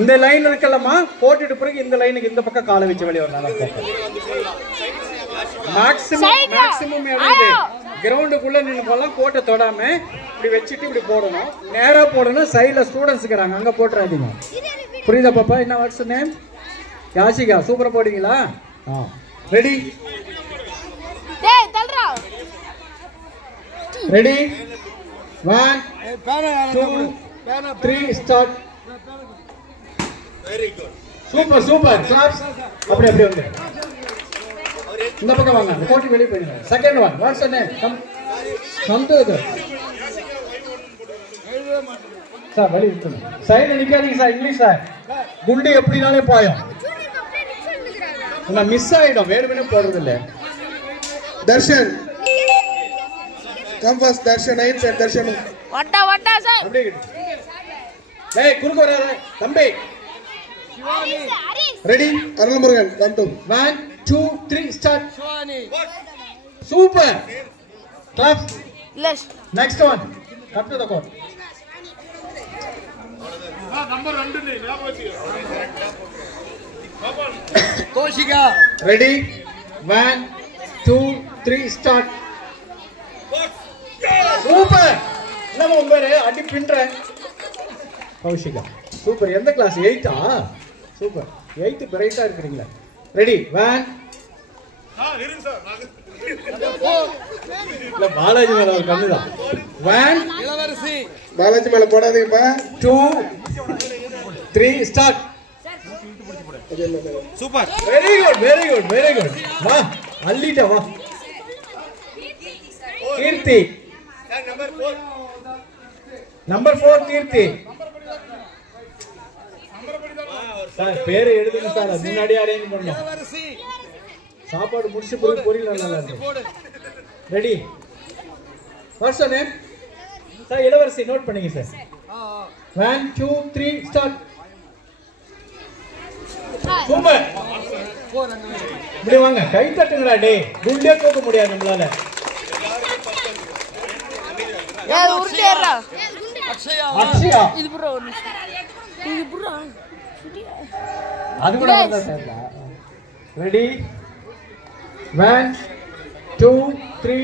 இந்த லைன் இருக்கலமா போட்டுட்டு பிறகு இந்த லைனுக்கு இந்த பக்கம் காலை வச்சு வெளிய வரலாம். மேக்ஸிமம் கிரவுண்டுக்குள்ள நின்று போலாம். கோட்டை தொடாம இப்படி வச்சுட்டு இப்படி போடணும். நேரா போடணும். சைடுல ஸ்டூடெண்ட்ஸ் இருக்காங்க, அங்க போட்டுறாதீங்க. புரியுதா பாப்பா? என்ன வாட்ஸ் நேம்? யாசிகா. சூப்பரா போடுவீங்களா? Ready ready 1 2 3 start. Very good. Super super. Claps. அப்படியே வந்து இந்த பக்கம் வாங்க. கோட்டி வெளிய போயிடுங்க. Second one. What's name? Come to the sir வெளிய விட்டுங்க. சைடுல நிக்காதீங்க சார். English sir. குண்டு எப்படினாலே பாயும். நான் மிஸ் ஆயிடும். வேணும்னே போறது இல்ல. Darshan come first. Darshan 9 sir. Darshan வட்டா சார். அப்படியே கிட்ட. டேய் குறுக்கு வராத தம்பி. Ready. Arulmurugan come to 1 2 3 start. Super. Clap. லெஸ். Next one. Come to the court. Number 2 நீ ஞாபகம் வச்சுக்கோ. கோஷிகா. Ready 1 2 3 start. சூப்பர். நம்ம உங்கரே அடி பின்ற கௌஷிகா. சூப்பர். எந்த கிளாஸ்? 8ஆ? சூப்பர். 8 பிரைட்டா இருக்கீங்களா? ரெடி 1 இருங்க சார். இல்ல பாலாஜி மேல ஒரு கண்ணு தான். 1 இளவரசி. பாலாஜி மேல போடாதீங்கப்பா. 2 3 start. Super. Very good very good very good. வா அள்ளிட்ட வா. கீர்த்தி. நம்பர் 4 கீர்த்தி. சார் பேரை எழுதுங்க சார். முன்னாடி அரேஞ்ச் பண்ணணும். சாப்பாடு முடிச்சு போய் பொரியல் நல்லா இருக்கு. Ready. Watts your name? Sir இளவரசி நோட் பண்ணீங்க சார். 1 2 3 ஸ்டார்ட். சூப்பர். இப்படி வாங்க. கை தட்டுங்கடா டேய். குண்டே தூக்க முடியாது நம்மளால. ஏய் உருட்டேறா. அக்ஷயா. இது ப்ரோ. இது ப்ரோ. அது கூட வந்தா சார். ரெடி 1 2 3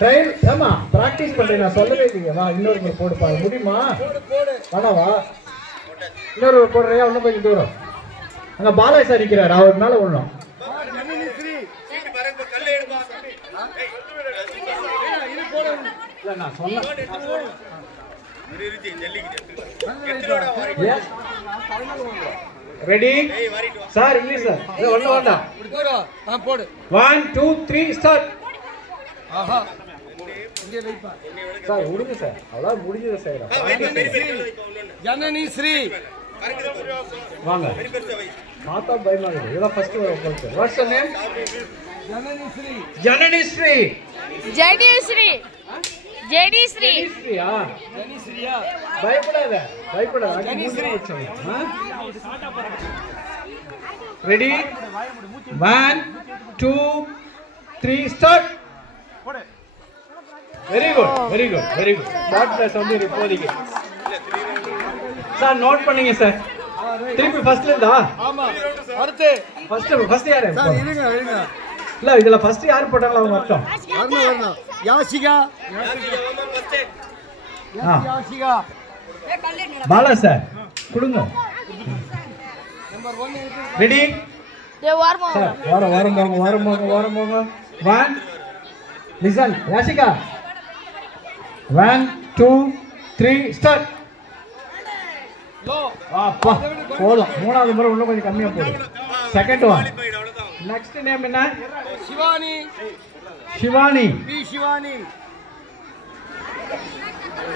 ட்ரைல். ஆமா பிராக்டீஸ் பண்றேன். நான் சொல்லவே இல்லையே. வா இன்னொரு முறை போடு பாரு. முடியுமா? வா இன்னொரு போடுறியா? இன்னும் கொஞ்சம் தூரம். அங்க பாலாஜி சார் நிக்கிறாரு. அவர் மேல விடணும். இல்ல நான் சொன்னேன். Ready sir? English sir. இது ஒண்ணு வேண்டாம். போடு. 1 2 3 ஸ்டார்ட். சார் விடுங்க சார். அவ்வளவு முடிஞ்சது சார். ஜனனி ஸ்ரீ. வாங்க. மாதா பயமாகுது. இதெல்லாம் ஃபர்ஸ்ட் வர போகுது. What's your name? Janani Shri. Janani Shri. ஜெடிஸ்ரீ. ஜெடிஸ்ரீயா? ஜனனிஸ்ரீயா? பயப்படாத பயப்படாத. Janani Shri. Ready 1 2 3 start. Very good very good very good. Short class வந்து இப்போதைக்கு சார் நோட் பண்ணீங்க சார். திருப்பி ஃபர்ஸ்ட்ல இருந்தா? ஆமா. அடுத்து ஃபர்ஸ்ட் யாரு? சார் இருங்க இருங்க. இல்ல இதுல ஃபர்ஸ்ட் யார் போட்டாங்களோ அவங்க அர்த்தம். வரணும். யாசிகா. யாசிகா. பாலா சார் கொடுங்க. நம்பர் 1. ரெடி டேய் வாரமா. சார் வாரம் போங்க. 1 லிசன். யாசிகா 1 2 3 ஸ்டார்ட். லோ. அப்பா போதும். மூணாவது முறை இன்னும் கொஞ்சம் கம்மியா போடும். Second one. நெக்ஸ்ட் நேம் என்ன? சிவானி. சிவானி. பி சிவானி.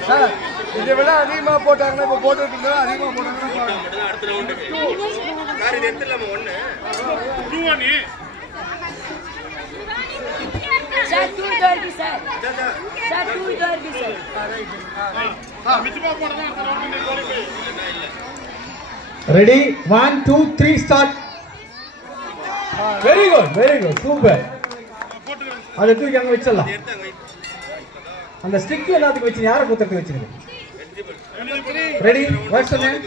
சார் இதை விட அதிகமா போட்டாங்கன்னா இப்ப போட்டுருக்கீங்க. அதிகமா போட்டாங்கன்னா அடுத்த ரவுண்டுக்கு சார் இது எடுத்துலாமா? 1 2 1 சார் 230 சார். Sir 230 sir. மிச்சமா போறதா அடுத்த ரவுண்டுக்கு போறீங்க. Ready? 1, 2, 3, start. Very good, super. அதை தூக்கி அங்க வச்சிடலாம். அந்த ஸ்டிக் எல்லாத்துக்கும் வச்சு யாரை குத்துறதுக்கு வச்சிருக்கீங்க? Ready? What's the name?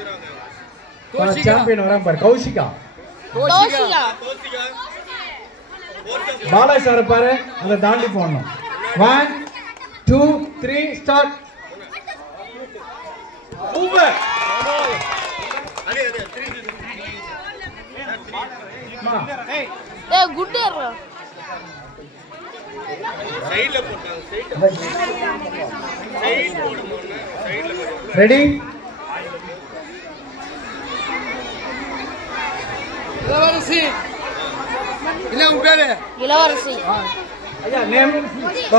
Champion வராம பாரு. கௌஷிகா. பாலா சார் பாரு, அதை தாண்டி போடணும். 1, 2, 3, ஸ்டார்ட். சூப்பர். Good ready? இளவரசி இல்ல உங்க பேரு இளவரசி. ஐயா நேம்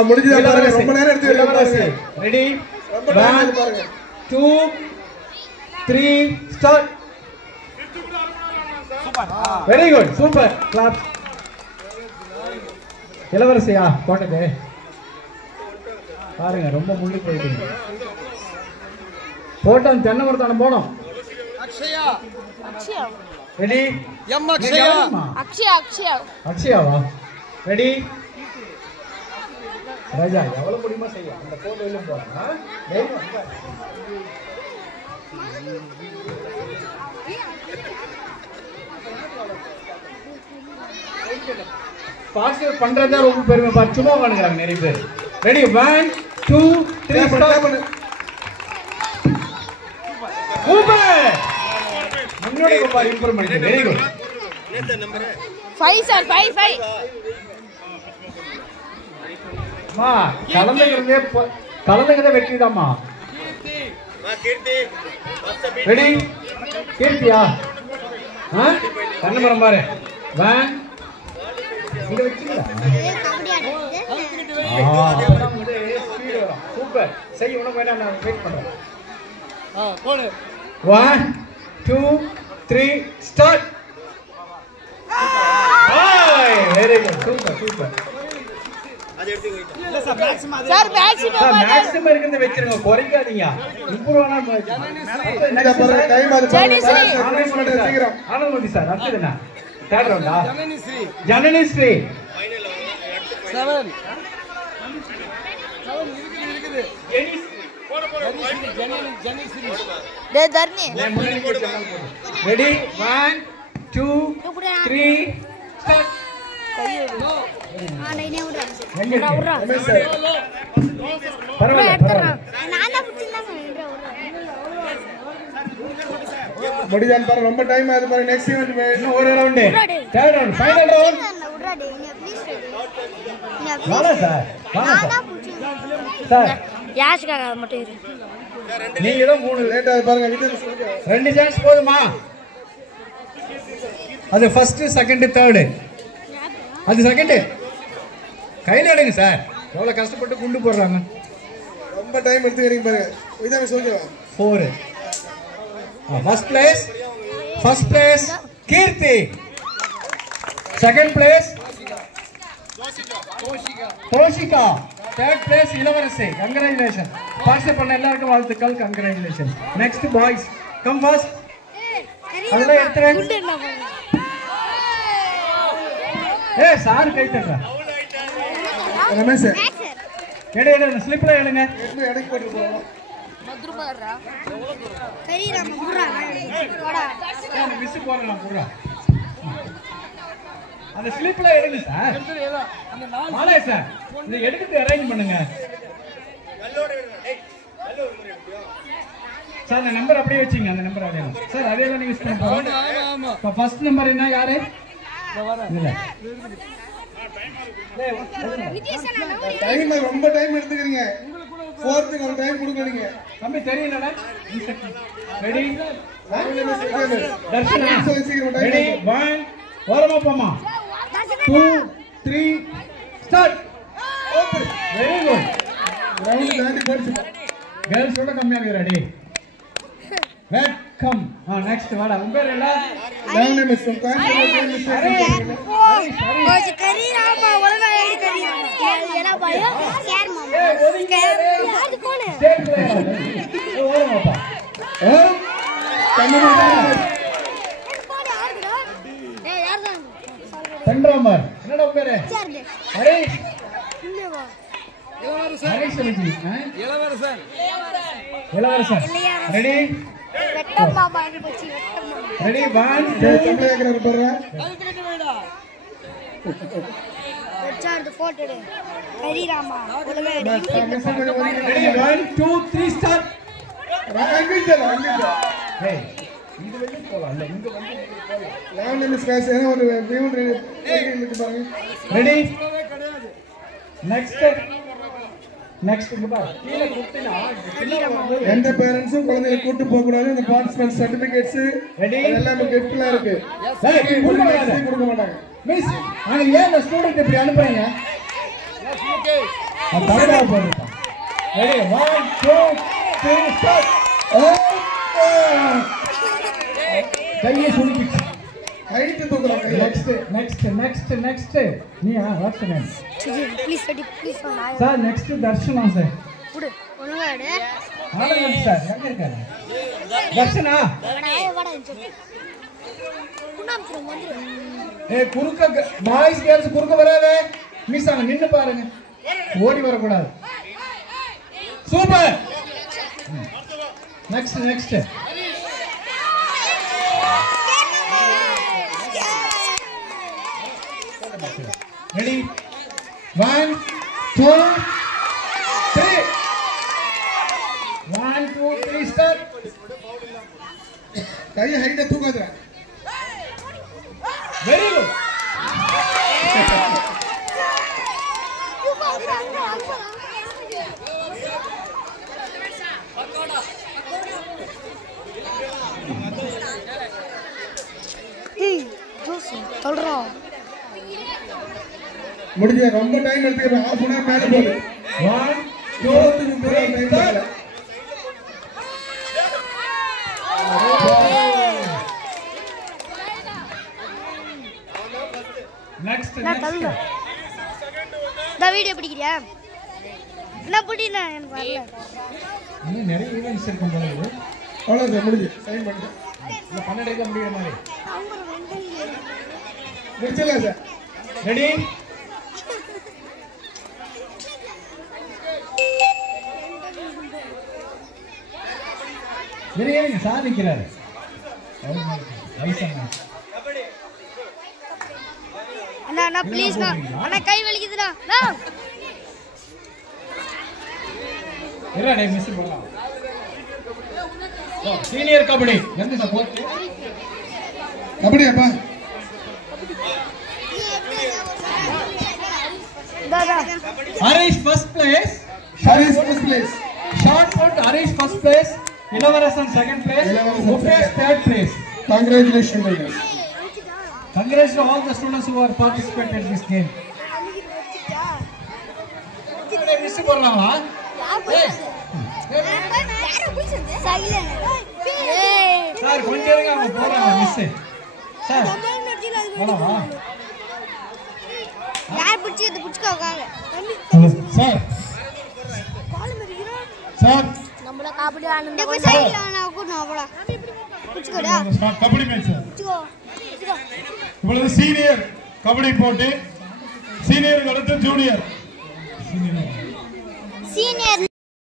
முடிஞ்சதா பாருங்க. ரொம்ப நேரம் எடுத்து Ilavarasi. Ready? 1, 2, 3, start. Very good, super. Clap. இளவரசியா போட்டது பாருங்க, ரொம்ப முள்ளி போயிட்டீங்க. போட்டோம் தென்னை மரத்தான போனோம். அக்ஷயா. அக்ஷயா. ரெடி? எம் அக்ஷயா. அக்ஷயாவா? ரெடி? ராஜா எவ்வளவு முடியுமா செய்ய அந்த போட்டோல போறாங்க. பாஸ்டர் பண்றதா ரொம்ப பெருமை பாரு. சும்மா பண்ணுறாங்க நிறைய பேர். ரெடி? 1, 2, 3 ஸ்டார்ட் பண்ணு. சூப்பர். முன்னாடி பாரு இம்ப்ரூவ்மென்ட். Very good. என்ன நம்பர்? 5 சார். 5. மா கலந்துக்கிறதே வெற்றிதாம்மா. கீர்த்தி. ரெடி? கீர்த்தியா? கண்ணமரம் பாரு. 1 இங்க வெச்சிங்களா? சூப்பர். சரி உனக்கு வேணா நான் வெயிட் பண்றேன். போடு. 1, 2, 3 start. Very good, super. Sir maximum இருக்கிறத வெச்சிருங்க, குறைக்காதீங்க. இம்ப்ரூவ் ஆனா ஆனந்த் சார். அடுத்து என்ன? தேர்ட் ரவுண்டா? ஜனனி ஸ்ரீ. 7 இருக்குது. டே தர்னி. ரெடி? 1, 2, 3 ஸ்டார்ட். முடிதான் பாரு. ரொம்ப டைம் ஆகுது பாரு. நெக்ஸ்ட் ஈவென்ட் இன்னும் ஒரு round. Third round, final round. வாடா சார். சார் யாஷ்காக மட்டும் இரு. நீங்க தான் 3 லேட் ஆகுது பாருங்க. 2 சான்ஸ் போதுமா? அது ஃபர்ஸ்ட், செகண்ட், தேர்ட். அது செகண்ட். கையில எடுங்க சார். எவ்வளவு கஷ்டப்பட்டு குண்டு போடுறாங்க. ரொம்ப டைம் எடுத்துக்கிறீங்க பாருங்க. இதான் சொல்லுங்க. 4. First place Keerthi. Second place Toshika. Third place Ilavarasi. Congratulation. Participate பண்ண எல்லாருக்கும் வாழ்த்துக்கள். Congratulation. Next boys come first. அதெல்லாம் எடுத்துறேன். சார் கை தட்டா. ரமேஷ் எடு ஸ்லிப்ல எடுங்க. எனக்கு போட்டு போறோம். மதுரமாரா கரீராம புறா வாடா நான் மிஸ் போறேன் புறா. அந்த ஸ்லிப்ல எடுங்க சார். அந்த நாலு மாலே சார் இத எடுத்து அரேஞ்ச் பண்ணுங்க. சார் அந்த நம்பர் அப்படியே வச்சிங்க. அந்த நம்பர் அதே சார் அதே தான் யூஸ் பண்ண போறோம். ஆமா இப்போ ஃபர்ஸ்ட் நம்பர் என்ன யாரு? இல்ல டைம் ரொம்ப டைம் எடுத்துக்கிறீங்க. ஃபோர்த்துக்கு ஒரு டைம் கொடுங்க நீங்க. தம்பி தெரியலடா. ரெடி? தர்ஷனா சீக்கிரம் டைம். ரெடி? 1 ஓரமா போமா. 2 3 ஸ்டார்ட். Very good. ரவுண்ட் தாண்டி போச்சு. கேர்ள்ஸ் ஓட கம்மியா இருக்கறடி. வெல்கம். நெக்ஸ்ட் வாடா. உங்க பேர் என்ன? நான் மிஸ் கான்செப்ட் கோச் கரீராம ஒழுங்கா ஏடி கரீராம ஏனா பாயா கேர் மாமா யாரு கோனே ஸ்டேட் பிளேயர். ஓரமா பா. கம்மியா பண்றோமர் என்னடா பேரு ஹரிஷ் இளவரசன் ஹரிஷ் சொல்லுங்க இளவரசன் இளவரசன் ரெடி வெட்டம் மாமா எனக்கு போச்சு வெட்டம் மாமா ரெடி 1 2 தமிழக போடுற வெச்சார்து போட்டோ எடு கரி ராமா ஒழுங்கா எடு ரெடி 1 2 3 ஸ்டார்ட் ஏய் இது வெளிய போலாம் இங்க வந்து போலாம் லாவண்ய மிஸ் காசு ஒரு வியூ இருக்கு பாருங்க ரெடி நெக்ஸ்ட் இங்க பாரு கீழ குத்தினா எந்த பேரண்ட்ஸும் குழந்தைகளை கூட்டி போக கூடாது இந்த பார்ட்டிசிபென்ட் சர்டிபிகேட்ஸ் ரெடி எல்லாமே கிஃப்ட்ல இருக்கு ஏய் கொடுக்க மாட்டாங்க மிஸ் நாங்க ஏன் இந்த ஸ்டூடண்ட் இப்படி அனுப்புறீங்க அது தரடா போடுறா ரெடி 1 2 3 ஸ்டார்ட் கையை சுருக்கிச்சு ஹைட் தூக்குறாங்க நெக்ஸ்ட் நீ வாட்ஸ் நேம் சரி ப்ளீஸ் ரெடி ப்ளீஸ் நான் சார் நெக்ஸ்ட் தர்ஷனா சார் குடு ஒழுங்கா எடு ஆனந்த் சார் எங்க இருக்காரு தர்ஷனா வாடா சொல்லு குண்டாம் திரு வந்துரு ஏய் குறுக்க பாய்ஸ் கேர்ள்ஸ் குறுக்க வராதே மிஸ் ஆங்க நின்னு பாருங்க ஓடி வர கூடாது சூப்பர் நெக்ஸ்ட் ரெடி 1 2 3 1 2 3 ஸ்டார்ட் கை ஹைட் தூக்காத வெரி குட் ஏய் ஜோசி சொல்றா முடிஞ்ச ரொம்ப டைம் எடுத்துக்கிறோம் half an hour மேல போகுது 1 2 3 ஸ்டார்ட் நெக்ஸ்ட் இந்த வீடியோ பிடிக்கிறியா என்ன பிடினா எனக்கு வரல இன்னும் நிறைய ஈவென்ட்ஸ் இருக்கும் போல இது அவ்வளவுதான் முடிஞ்சு சைன் பண்ணிட்டேன் இல்ல 12 முடியற மாதிரி முடிச்சலாம் சார் ரெடி வெரி சார் நிக்கிறாரு அண்ணா ப்ளீஸ் அண்ணா கை வலிக்குதுடா இல்ல மிஸ் பண்ணலாம் சீனியர் கபடி எந்த சப்போர்ட் கபடியாப்பா தாதா Harish first place Harish first place short put Harish first place Ilavarasan second place Mukesh third place congratulations guys congratulations to all the students who are participated in this game miss பண்ணலாமா sir கொஞ்சம் இருங்க அவங்க போறாங்க miss sir போலாமா யார் பிடிச்சி இது பிடிச்சிக்கோங்க சார் சார் நம்மள கபடி ஆனந்த போய் சைடுல நான் கூட்டணும் போடா பிடிச்சிக்கோடா கபடி மேட்ச் பிடிச்சிக்கோ இப்பொழுது சீனியர் கபடி போட்டி சீனியருக்கு அடுத்து ஜூனியர் சீனியர்